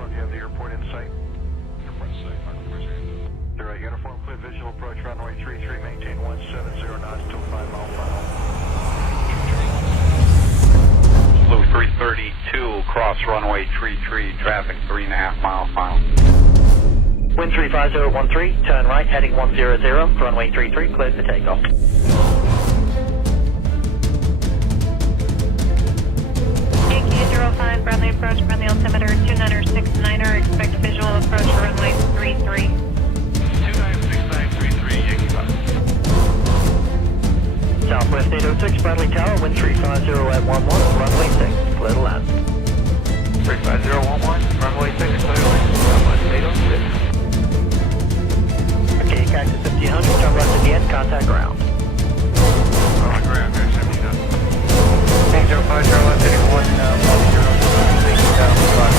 uniform, do you have the airport in sight? Airport site, Michael, where's your hand? All right, uniform, clear visual approach, runway 33, maintain 170 knots till 5 mile final. Blue 332, cross runway 33, traffic 3.5 mile final. Wind 35013, turn right, heading 100, runway 33, cleared for takeoff. AQ05, friendly approach, friendly altimeter 2969er, expect visual approach for runway 33. 296933, Yankee 5. Southwest 806, Bradley Tower, wind 350 at 11, runway 6, clear to land. 35011, runway 6, clear to land, southwest 806. Okay, Cactus 1500, turn left again, contact ground. On the ground, there's 70 knots. 805, turn left, heading 110, 60, 5